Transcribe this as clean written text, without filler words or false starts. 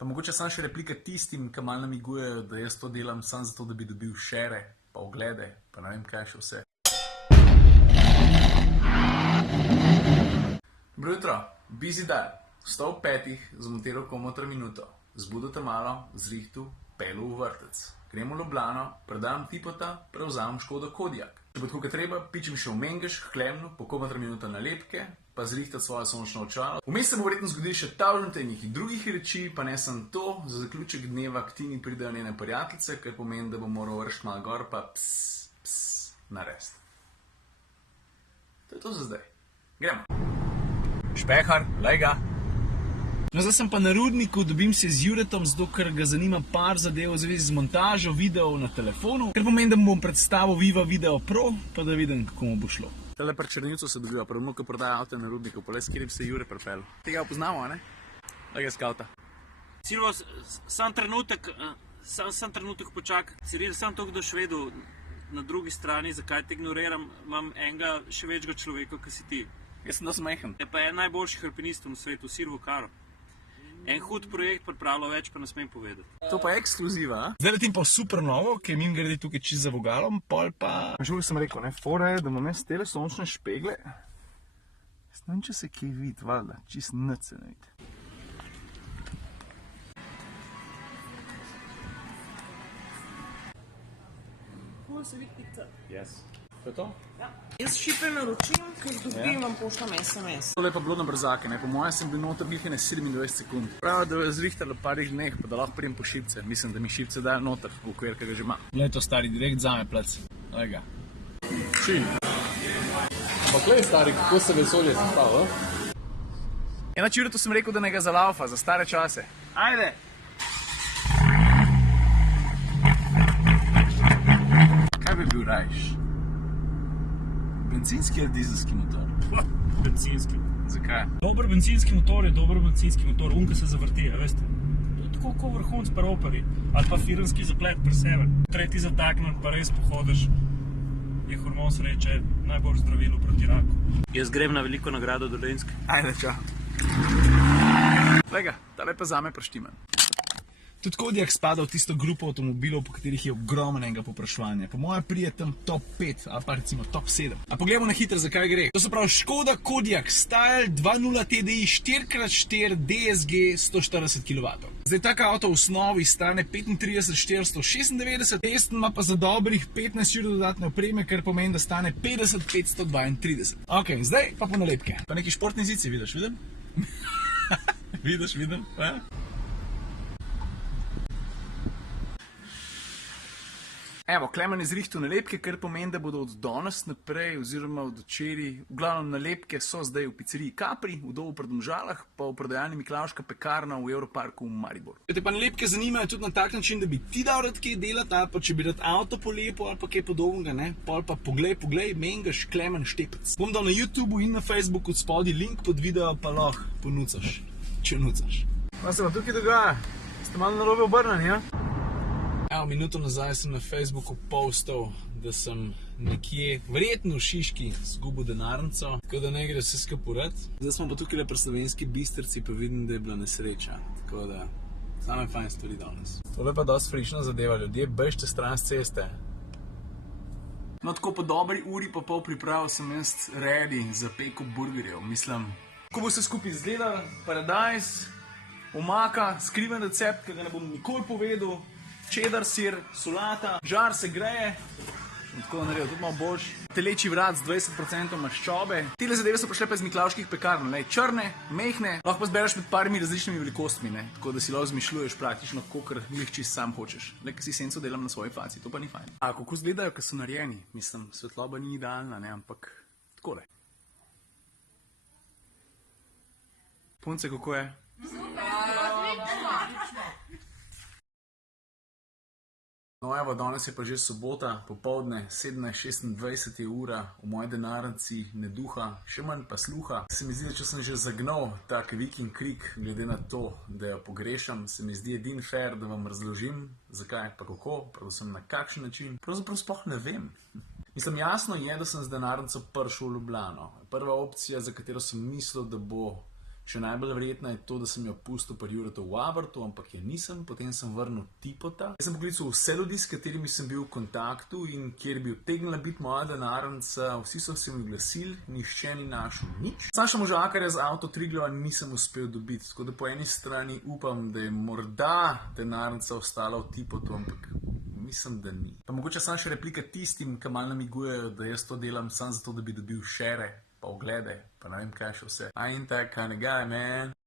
Pa mogoče samo še replika tistim, ki malo namigujejo, da jaz to delam samo zato, da bi dobil šere, pa oglede, pa ne vem kaj še vse. Dobro jutro, busy dan. Vstal ob 5, zmontiral komotra minuto. Zbudil te malo, zrihtu, pelu v vrtec. Gremo v Ljubljano, predam tipota, prevzamem Škodo Kodiaq. Če bo tako kot treba, pičem še v Mengeš, Hklemnu, po komotra minuta nalepke, pa zrihtati svoje sončno očalo. Vmes se bo verjetno zgodilo še tavžnite nekih drugih reči, pa ne sem to, za zaključek dneva k Tini pridejo njene prijateljice, kar pomeni, da bo moral vršiti malo gor, pa narediti. To je to za zdaj. Gremo. Špehar, lej ga. No, zdaj sem pa na Rudniku, dobim se z Juretom, zato ker ga zanima par zadev v zvezi z montažo videov na telefonu, kar pomeni, da mu bom predstavil Viva Video Pro, pa da vidim, kako mu bo šlo. Tele pri Črnivcu se dobiva, pravno, ko prodaja avto na Rudniku, pa le s katerim se Jure pripel. Tega poznamo, a ne? Da ga skauta. Silvo, sam trenutek počakaj. Ciril, sam to, kdo švedu na drugi strani, zakaj te ignoriram, imam enega še večjega človeka, kot si ti. Jaz sem dosti majhen. Je pa en najboljših alpinistov na svetu, Silvo Karo. En hud projekt pripravljal, več pa ne smem povedati. To pa je ekskluziva, a? Zdaj letim pa super novo, ki je mim grede tukaj čist za vogalom, pol pa... Žul sem rekel, ne, fora je, da imam jaz tele sončne špegle. Jaz ne vem, če se kaj vidi, valjda, čist nič se ne vidi. Kako se vidi pizza? Yes. To je to? Ja. Jaz šipe naročim, ker dobim, vam pošljam SMS. To je pa bilo na brzake, ne? Po mojem sem bil noter glih 27 sekund. Prav, da je zrihtalo parih dneh, pa da lahko prijem po šipce. Mislim, da mi šipce dajo noter, v okvir, ki ga že ima. Glej to, stari, direkt zame plec. Glej ga. Čin. Ampak glej, stari, kako se vesolje sestavlja? Ena Juretu sem rekel, da ne ga zalaufa, za stare čase. Ajde! Kaj bi bil rajš? Bencinski ali dizelski motor? Bencinski. Zakaj? Dober bencinski motor je dober bencinski motor, unka se zavrti, a veste. To je tako kot vrhunc pri operi, ali pa firmski zaplet pri sebe. Tretji zataknen, pa res pohodiš, je hormon sreče najbolj zdravilo proti raku. Jaz grem na veliko nagrado Dolenjske. Ajde, čau. Lega, tale pa zame praštiman. Tudi Kodiaq spada v tisto grupo avtomobilov, po katerih je ogromnega povpraševanja. Po mojem prije tam top 5, ali pa recimo top 7. A pogledamo na hitro, zakaj gre. To se pravi Škoda Kodiaq Style 2.0 TDI 4x4 DSG 140 kW. Zdaj taka avto v osnovi stane 35 496, testen ima pa za dobrih 15 ur dodatne opreme, kar pomeni, da stane 50 532. Ok, zdaj pa po nalepke. Pa neki športni zici, vidiš, vidim? Vidim, ja? Evo, Klemen je zrihtal nalepke, kar pomeni, da bodo od danes naprej, oziroma od včeraj, v glavnem nalepke so zdaj v pizzeriji Capri, v Dobu pri Domžalah, pa v prodajalni Miklavška pekarna v Europarku v Mariboru. Te pa nalepke zanimajo tudi na tak način, da bi ti dal rad kaj delati, ali pa če bi rad avto polepil, ali pa kaj podobnega, ne? Pol pa poglej, Mengeš, Klemen Štepec. Bom dal na YouTubeu in na Facebooku spodaj link pod video, pa lahko ponucaš, če nucaš. Pa se pa tukaj dogaja, ste malo narobe obrnjeni, ja? Evo, minuto nazaj sem na Facebooku postal, da sem nekje, verjetno v Šiški, zgubil denarnico, tako da ne gre vse skupaj ured. Zdaj smo pa tukaj pri Slovenski Bistrici, pa vidim, da je bila nesreča, tako da same fajn stvari danes. Tole pa dosti frišna zadeva, ljudje, bežite stran s ceste. No, tako po dobri uri pa pol priprav sem jaz ready za peko burgerjev, mislim. Ko bo se skupaj izgledal, paradajz, omaka, skriven recept, ki ga ne bom nikoli povedal, čedar, sir, solata, žar se greje, in tako naredil, tudi malo boljš. Teleči vrat z 20% maščobe. Tele zadeve so prišle pa iz Miklavških pekarn, črne, mehne, lahko pa zbereš med parimi različnimi velikostmi, ne? Tako da si lahko zmišljuješ praktično, kakor glih čisto sam hočeš. Le, ker si senco delam na svoji faci, to pa ni fajn. A kako izgledajo, ko so narejeni? Mislim, svetloba ni idealna, ne, ampak takole. Punce, kako je? No evo, danes je pa že sobota, popoldne, 17:26 je ura, v moji denarnici ne duha, še manj pa sluha. Se mi zdi, da če sem že zagnal tak viking krik, glede na to, da jo pogrešam, se mi zdi edin fair, da vam razložim, zakaj pa kako, predvsem na kakšen način. Pravzaprav sploh ne vem. Mislim, jasno je, da sem z denarnico prišel v Ljubljano. Prva opcija, za katero sem mislil, da bo Še najbolj verjetno je to, da sem jo pustil pri Juretu v Abertu, ampak je nisem, potem sem vrnil Tipota. Jaz sem poklical vse ljudi, s katerimi sem bil v kontaktu in kjer bi utegnila biti moja denarnica, vsi so se mi oglasili, nihče ni našel nič. Saša Možakarja z Avto Triglava nisem uspel dobiti, tako da po eni strani upam, da je morda denarnica ostala v Tipotu, ampak mislim, da ni. Pa mogoče samo še replika tistim, ki malo namigujejo, da jaz to delam samo zato, da bi dobil šere, pa oglede, pa ne vem kaj še vse. I ain't that kind of guy, man.